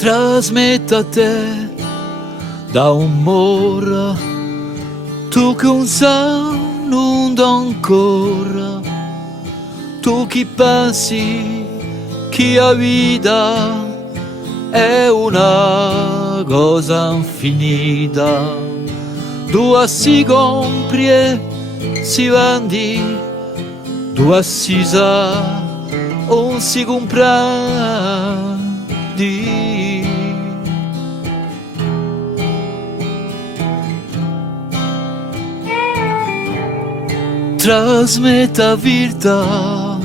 trasmetta a te da un mora tu che un sa non dà ancora, tu chi pensi che la vita è una cosa infinita, tu si compri e si vendi, tu si sa o si comprandi. Trasmetta virta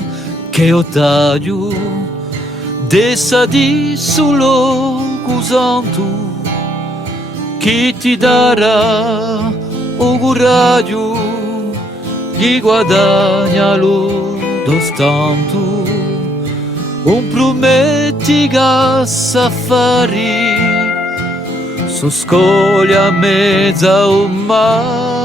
che io taglio, dessa di solo cusando, chi ti darà o coraggio, gli guadagna lo dostanto, un prometti che s'affari, su scoglia mezza o mari.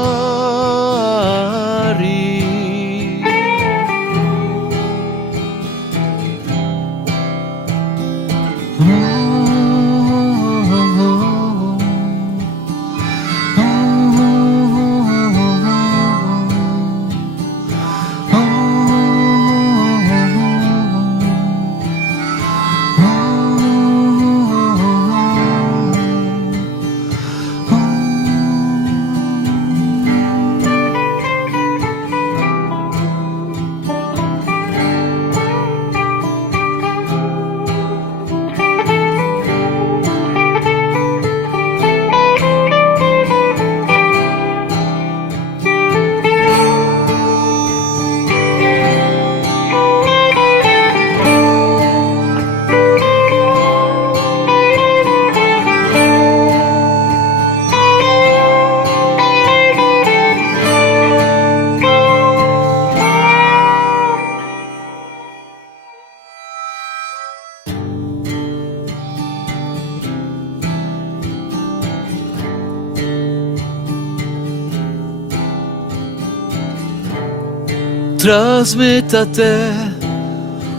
Trasmetta a te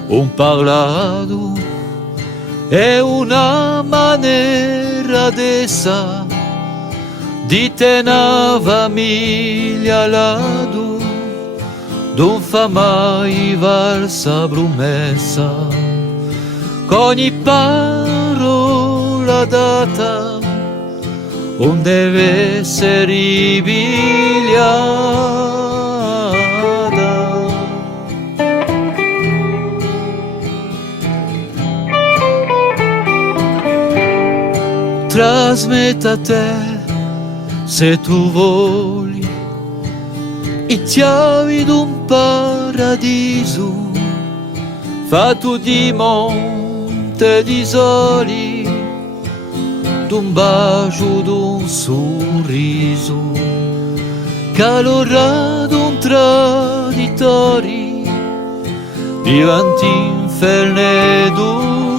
un parlato e una maniera d'essa di te una famiglia lato non fa mai valsa promessa ogni parola data non deve essere ripigliata. Trasmetta a te, se tu vuoi, i chiavi d'un paradiso, fatto di monte di soli, d'un bacio, d'un sorriso, calore d'un traditori, diventi inferno